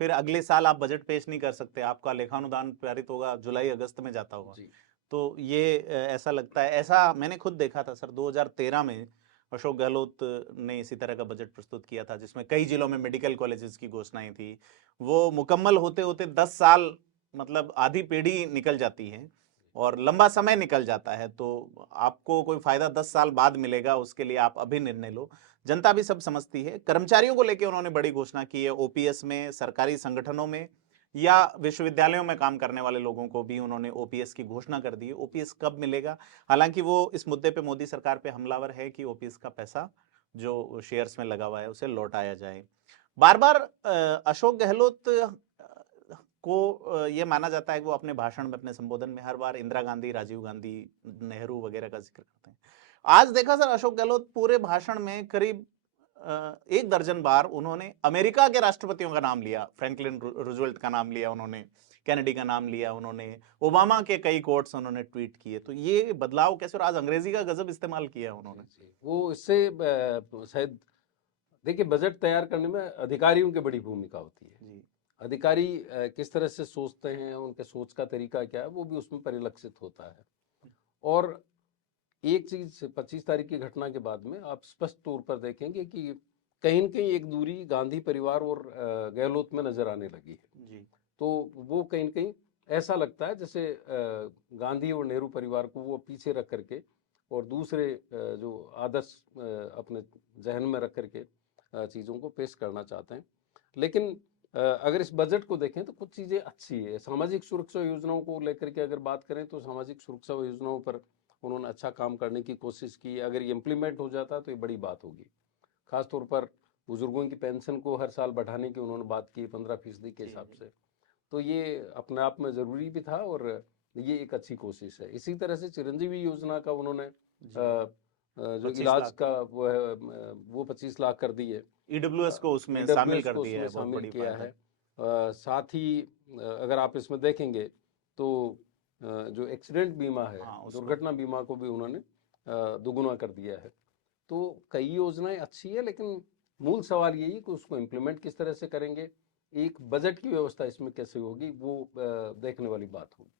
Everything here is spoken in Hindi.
फिर अगले साल आप बजट पेश नहीं कर सकते, आपका लेखानुदान पारित होगा जुलाई अगस्त में जाता होगा। जी। तो ये ऐसा लगता है, ऐसा मैंने खुद देखा था सर 2013 में अशोक गहलोत ने इसी तरह का बजट प्रस्तुत किया था, जिसमें कई जिलों में मेडिकल कॉलेजेस की घोषणाएं थी। वो मुकम्मल होते होते 10 साल, मतलब आधी पीढ़ी निकल जाती है और लंबा समय निकल जाता है। तो आपको कोई फायदा 10 साल बाद मिलेगा, उसके लिए आप अभी निर्णय लो। जनता भी सब समझती है। कर्मचारियों को लेकर उन्होंने बड़ी घोषणा की है, ओपीएस में, सरकारी संगठनों में या विश्वविद्यालयों में काम करने वाले लोगों को भी उन्होंने ओपीएस की घोषणा कर दी है। ओपीएस कब मिलेगा? हालांकि वो इस मुद्दे पे मोदी सरकार पे हमलावर है कि ओपीएस का पैसा जो शेयर्स में लगा हुआ है उसे लौटाया जाए। बार बार अशोक गहलोत को ये माना जाता है कि वो अपने भाषण में, अपने संबोधन में हर बार इंदिरा गांधी, राजीव गांधी, नेहरू वगैरह का जिक्र करते हैं। आज देखा सर, अशोक गहलोत पूरे भाषण में करीब 1 दर्जन बार उन्होंने अमेरिका के राष्ट्रपतियों का नाम लिया। फ्रैंकलिन रूजवेल्ट का नाम लिया उन्होंने, कैनेडी का नाम लिया उन्होंने, ओबामा के कई कोट्स उन्होंने ट्वीट किए। तो ये बदलाव कैसे? और आज अंग्रेजी का गजब इस्तेमाल किया उन्होंने। जी। वो इससे शायद देखिए, बजट तैयार करने में अधिकारियों की बड़ी भूमिका होती है। जी अधिकारी किस तरह से सोचते हैं, उनके सोच का तरीका क्या है, वो भी उसमें परिलक्षित होता है। और एक चीज 25 तारीख की घटना के बाद में आप स्पष्ट तौर पर देखेंगे कि कहीं न कहीं एक दूरी गांधी परिवार और गहलोत में नजर आने लगी है। जी तो वो कहीं न कहीं ऐसा लगता है जैसे गांधी और नेहरू परिवार को वो पीछे रख करके और दूसरे जो आदर्श अपने जहन में रख करके चीज़ों को पेश करना चाहते हैं। लेकिन अगर इस बजट को देखें तो कुछ चीज़ें अच्छी है। सामाजिक सुरक्षा योजनाओं को लेकर के अगर बात करें तो सामाजिक सुरक्षा योजनाओं पर उन्होंने अच्छा काम करने की कोशिश की। अगर ये इम्प्लीमेंट हो जाता तो ये बड़ी बात होगी। खास तौर पर बुजुर्गों की पेंशन को हर साल बढ़ाने की उन्होंने बात की 15% के जी हिसाब जी से। तो ये अपने आप में ज़रूरी भी था और ये एक अच्छी कोशिश है। इसी तरह से चिरंजीवी योजना का उन्होंने जी। जो 25 इलाज लाख का वो है वो 25 लाख कर दी है। ईडब्ल्यूएस को उसमें शामिल ईडब्ल्यूएस कर को दिया उसमें है, बहुत शामिल बड़ी किया बात है। है। साथ ही अगर आप इसमें देखेंगे तो जो एक्सीडेंट बीमा है, हाँ उसको। दुर्घटना बीमा को भी उन्होंने दोगुना कर दिया है। तो कई योजनाएं अच्छी है, लेकिन मूल सवाल यही है कि उसको इम्प्लीमेंट किस तरह से करेंगे, एक बजट की व्यवस्था इसमें कैसे होगी, वो देखने वाली बात होगी।